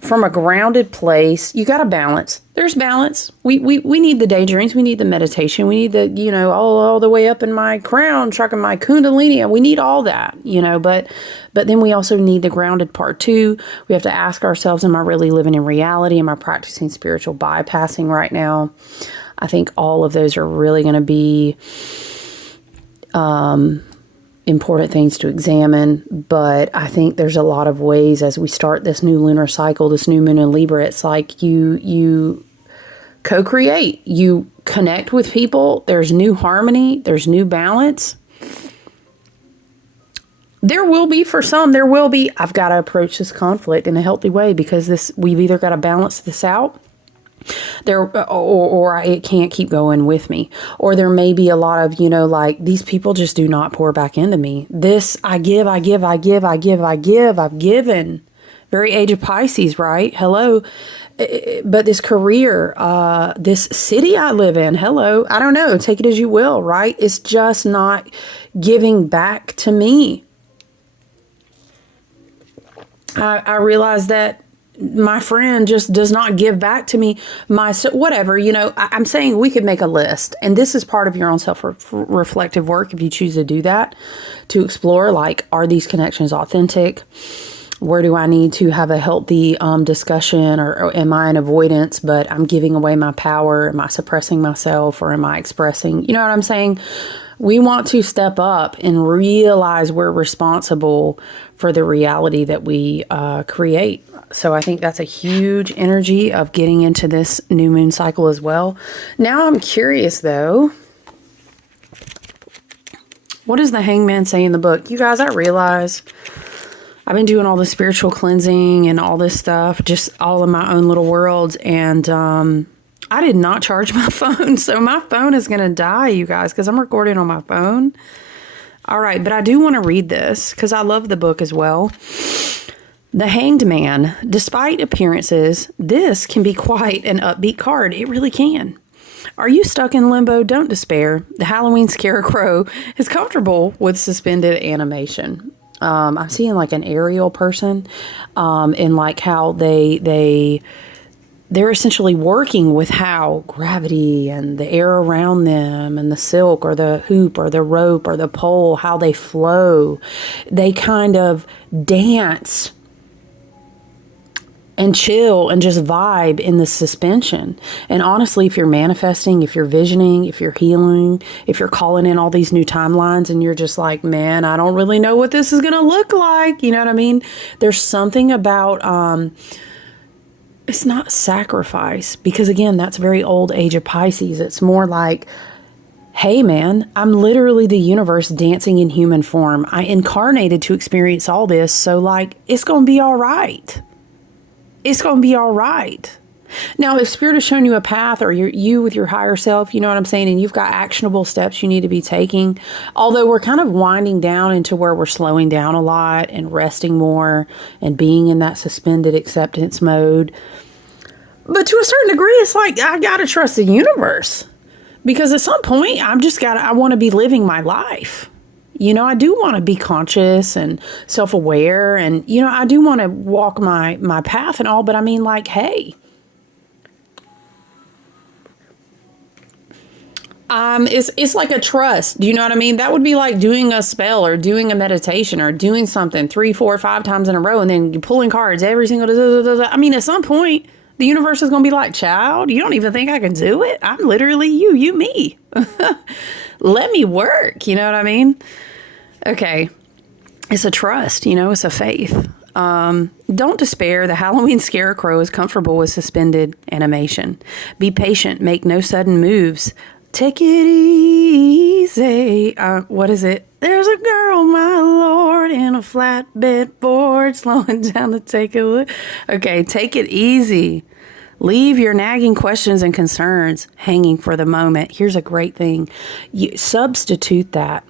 from a grounded place. You got to balance. There's balance. We need the daydreams. We need the meditation. We need the, all the way up in my crown, tracking my kundalini. We need all that, but then we also need the grounded part too. We have to ask ourselves, am I really living in reality? Am I practicing spiritual bypassing right now? I think all of those are really going to be important things to examine, but I think there's a lot of ways as we start this new lunar cycle, this new moon in Libra. It's like you co-create, you connect with people. There's new harmony, there's new balance. There will be, for some, I've got to approach this conflict in a healthy way, because we've either got to balance this out, or it can't keep going with me. Or there may be a lot of, like, these people just do not pour back into me. This, I've given. Very age of Pisces, right? Hello. But this career, this city I live in, hello, I don't know, take it as you will, right? It's just not giving back to me. I realize that my friend just does not give back to me. Whatever, I'm saying we could make a list, and this is part of your own self-reflective work if you choose to do that, to explore, like, are these connections authentic? Where do I need to have a healthy discussion, or am I in avoidance, but I'm giving away my power? Am I suppressing myself, or am I expressing? You know what I'm saying? We want to step up and realize we're responsible for the reality that we create. So I think that's a huge energy of getting into this new moon cycle as well. Now I'm curious though, what does the Hangman say in the book? You guys, I realize I've been doing all the spiritual cleansing and all this stuff, just all in my own little worlds. And I did not charge my phone. So my phone is going to die, you guys, because I'm recording on my phone. All right. But I do want to read this because I love the book as well. The Hanged Man. Despite appearances, this can be quite an upbeat card. It really can. Are you stuck in limbo? Don't despair. The Halloween Scarecrow is comfortable with suspended animation. I'm seeing like an aerial person, and like how they're essentially working with how gravity and the air around them and the silk or the hoop or the rope or the pole, how they flow. They kind of dance and chill and just vibe in the suspension. And honestly, if you're manifesting, if you're visioning, if you're healing, if you're calling in all these new timelines and you're just like, man, I don't really know what this is going to look like. You know what I mean? There's something about, it's not sacrifice, because again, that's very old age of Pisces. It's more like, hey man, I'm literally the universe dancing in human form. I incarnated to experience all this. So like, it's going to be all right. It's going to be all right. Now, if Spirit has shown you a path, or you with your higher self, you know what I'm saying, and you've got actionable steps you need to be taking, although we're kind of winding down into where we're slowing down a lot and resting more and being in that suspended acceptance mode. But to a certain degree, it's like, I got to trust the universe, because at some point I want to be living my life. I do want to be conscious and self-aware, and, I do want to walk my path and all, but I mean, like, hey, it's like a trust. Do you know what I mean? That would be like doing a spell or doing a meditation or doing something 3, 4, 5 times in a row, and then you're pulling cards every single day. I mean, at some point, the universe is going to be like, child, you don't even think I can do it? I'm literally you, me. Let me work. You know what I mean? Okay. It's a trust, it's a faith. Don't despair. The Halloween Scarecrow is comfortable with suspended animation. Be patient. Make no sudden moves. Take it easy. What is it? There's a girl, my lord, in a flatbed board, slowing down to take a look. Okay, take it easy. Leave your nagging questions and concerns hanging for the moment. Here's a great thing. You substitute that.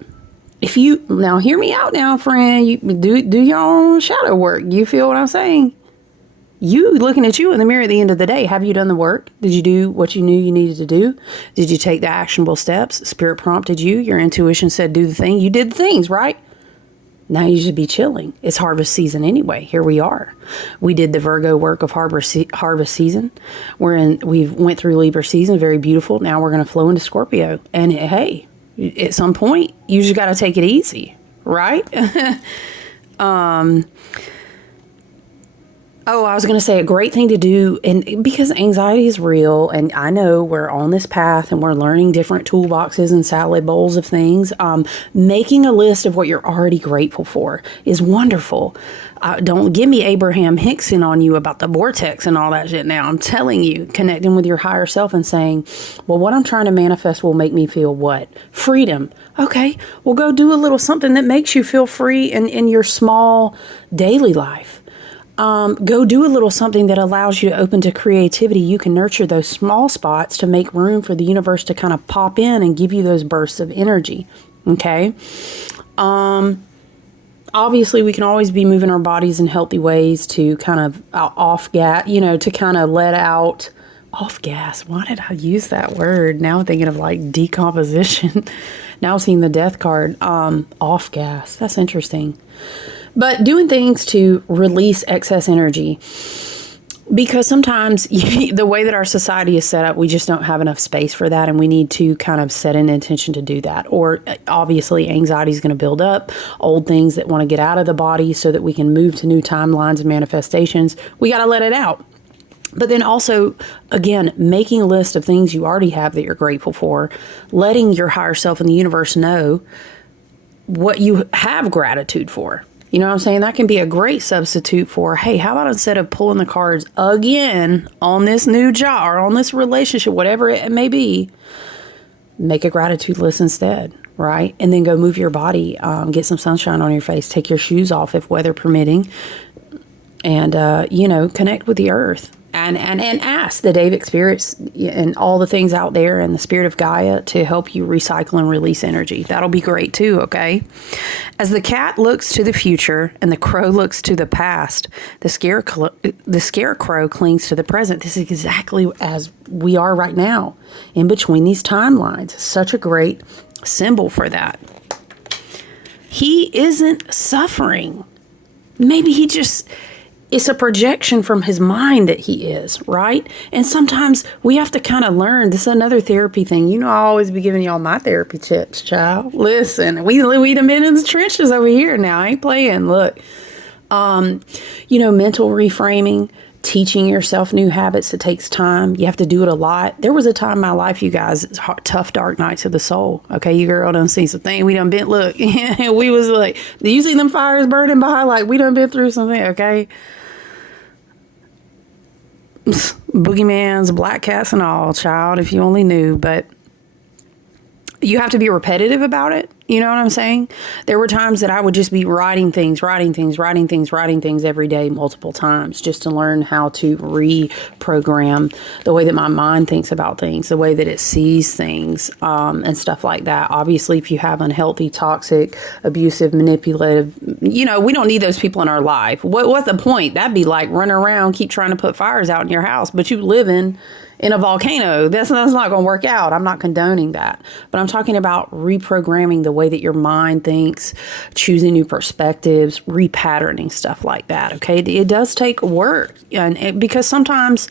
Now hear me out now, friend. You do your own shadow work. You feel what I'm saying? You looking at you in the mirror at the end of the day. Have you done the work? Did you do what you knew you needed to do? Did you take the actionable steps? Spirit prompted you. Your intuition said do the thing. You did the things, right? Now you should be chilling. It's harvest season anyway. Here we are. We did the Virgo work of harvest season. We went through Libra season, very beautiful. Now we're going to flow into Scorpio. And hey, at some point, you just got to take it easy, right? Oh, I was going to say a great thing to do, and because anxiety is real, and I know we're on this path and we're learning different toolboxes and salad bowls of things, making a list of what you're already grateful for is wonderful. Don't give me Abraham Hickson on you about the vortex and all that shit now. I'm telling you, connecting with your higher self and saying, well, what I'm trying to manifest will make me feel what? Freedom. Okay, well, go do a little something that makes you feel free in your small daily life. Go do a little something that allows you to open to creativity. You can nurture those small spots to make room for the universe to kind of pop in and give you those bursts of energy. Okay. Obviously we can always be moving our bodies in healthy ways to kind of off gas, to kind of let out off gas. Why did I use that word? Now I'm thinking of like decomposition. Now I'm seeing the death card, off gas. That's interesting. But doing things to release excess energy, because sometimes the way that our society is set up, we just don't have enough space for that. And we need to kind of set an intention to do that. Or obviously anxiety is going to build up, old things that want to get out of the body so that we can move to new timelines and manifestations. We got to let it out. But then also, again, making a list of things you already have that you're grateful for, letting your higher self and the universe know what you have gratitude for. You know what I'm saying? That can be a great substitute for, hey, how about instead of pulling the cards again on this new job or on this relationship, whatever it may be, make a gratitude list instead, right? And then go move your body, get some sunshine on your face, take your shoes off if weather permitting, and, connect with the earth. And ask the Davic spirits and all the things out there and the spirit of Gaia to help you recycle and release energy. That'll be great too, okay? As the cat looks to the future and the crow looks to the past, the scarecrow clings to the present. This is exactly as we are right now, in between these timelines. Such a great symbol for that. He isn't suffering. Maybe he just... It's a projection from his mind that he is, right? And sometimes we have to kind of learn. This is another therapy thing. I'll always be giving y'all my therapy tips, child. Listen, we done been in the trenches over here now. I ain't playing. Look, mental reframing, teaching yourself new habits. It takes time. You have to do it a lot. There was a time in my life, you guys, tough, dark nights of the soul. Okay, you girl done seen some things. We done been, look, we was like, do you see them fires burning behind? Like, we done been through something, okay? Boogeymans, black cats and all, child, if you only knew. But you have to be repetitive about it. You know what I'm saying? There were times that I would just be writing things every day, multiple times, just to learn how to reprogram the way that my mind thinks about things, the way that it sees things, and stuff like that. Obviously, if you have unhealthy, toxic, abusive, manipulative, we don't need those people in our life. What's the point? That'd be like running around, keep trying to put fires out in your house, but you live in a volcano. That's not going to work out. I'm not condoning that. But I'm talking about reprogramming the way that your mind thinks, choosing new perspectives, repatterning, stuff like that. Okay. It does take work. Because sometimes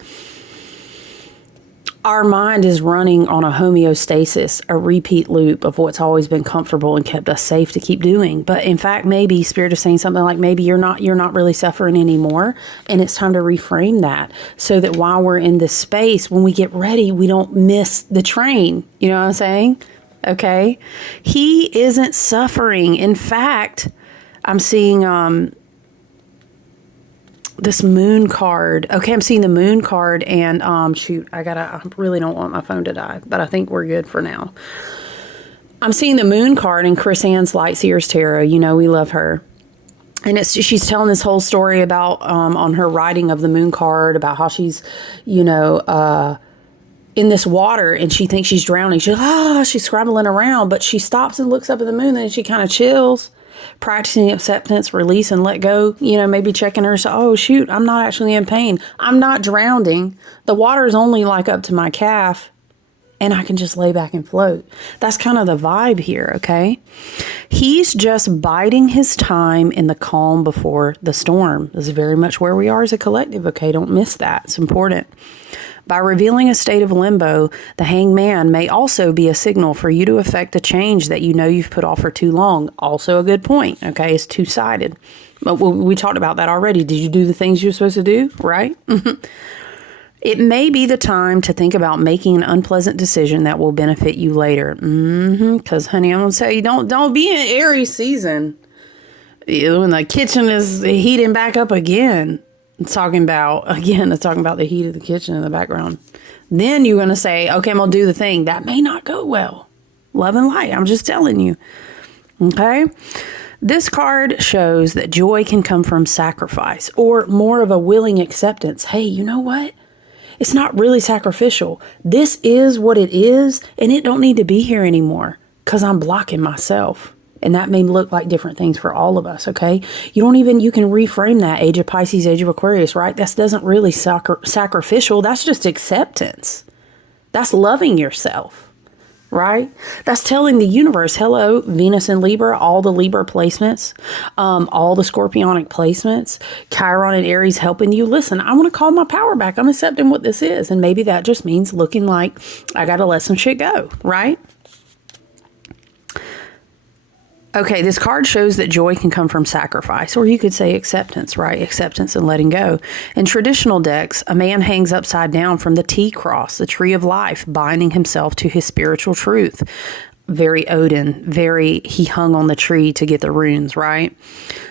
our mind is running on a homeostasis, a repeat loop of what's always been comfortable and kept us safe to keep doing. But in fact, maybe Spirit is saying something like, maybe you're not really suffering anymore. And it's time to reframe that so that while we're in this space, when we get ready, we don't miss the train. You know what I'm saying? Okay. He isn't suffering. In fact, I'm seeing, this moon card. Okay, I'm seeing the moon card and I really don't want my phone to die, but I think we're good for now. I'm seeing the moon card in Chris Ann's Light Seers Tarot. We love her. And she's telling this whole story about on her writing of the moon card about how she's, in this water and she thinks she's drowning. She's scrambling around, but she stops and looks up at the moon and she kind of chills. Practicing acceptance, release, and let go, maybe checking her. So, oh, shoot, I'm not actually in pain. I'm not drowning. The water is only like up to my calf and I can just lay back and float. That's kind of the vibe here, okay? He's just biding his time in the calm before the storm. This is very much where we are as a collective, okay? Don't miss that. It's important. By revealing a state of limbo, the hanged man may also be a signal for you to effect a change that you know you've put off for too long. Also a good point, okay? It's two-sided. But we talked about that already. Did you do the things you're supposed to do, right? It may be the time to think about making an unpleasant decision that will benefit you later. Because, honey, I'm going to tell you, don't be in Aries season. When the kitchen is heating back up again. It's talking about the heat of the kitchen in the background. Then you're going to say, okay, I'm going to do the thing. That may not go well. Love and light. I'm just telling you. Okay? This card shows that joy can come from sacrifice or more of a willing acceptance. Hey, you know what? It's not really sacrificial. This is what it is, and it don't need to be here anymore because I'm blocking myself. And that may look like different things for all of us, okay? You can reframe that age of Pisces, age of Aquarius, right? That doesn't really sacrificial. That's just acceptance. That's loving yourself, right? That's telling the universe, hello, Venus and Libra, all the Libra placements, all the Scorpionic placements, Chiron and Aries helping you. Listen, I want to call my power back. I'm accepting what this is. And maybe that just means looking like I got to let some shit go, right? Okay, this card shows that joy can come from sacrifice, or you could say acceptance, right? Acceptance and letting go. In traditional decks, a man hangs upside down from the T-cross, the tree of life, binding himself to his spiritual truth. Very Odin, he hung on the tree to get the runes, right?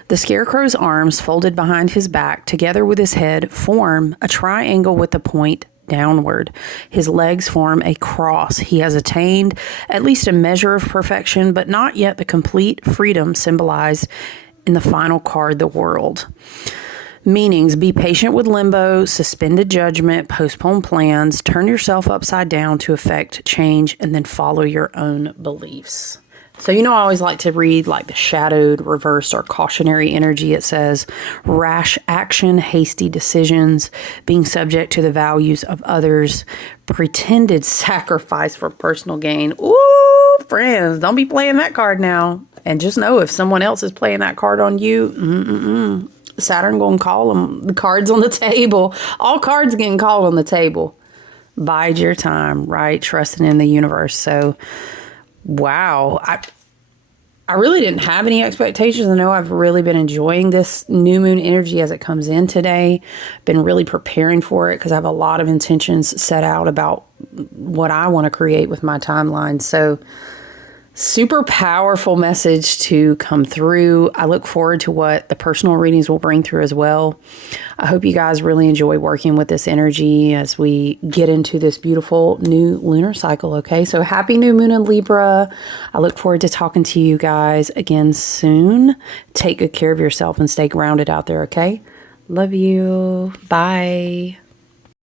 The scarecrow's arms folded behind his back, together with his head, form a triangle with the point downward. His legs form a cross. He has attained at least a measure of perfection, but not yet the complete freedom symbolized in the final card, the world. Meanings: be patient with limbo, suspended judgment, postpone plans, turn yourself upside down to effect change, and then follow your own beliefs. So, I always like to read like the shadowed, reversed, or cautionary energy. It says rash action, hasty decisions, being subject to the values of others, pretended sacrifice for personal gain. Ooh, friends, don't be playing that card now. And just know if someone else is playing that card on you, Saturn going to call them the cards on the table. All cards getting called on the table. Bide your time, right? Trusting in the universe. So, wow. I really didn't have any expectations. I know I've really been enjoying this new moon energy as it comes in today. Been really preparing for it because I have a lot of intentions set out about what I want to create with my timeline. So super powerful message to come through. I look forward to what the personal readings will bring through as well. I hope you guys really enjoy working with this energy as we get into this beautiful new lunar cycle, okay? So happy new moon in Libra. I look forward to talking to you guys again soon. Take good care of yourself and stay grounded out there, okay? Love you. Bye.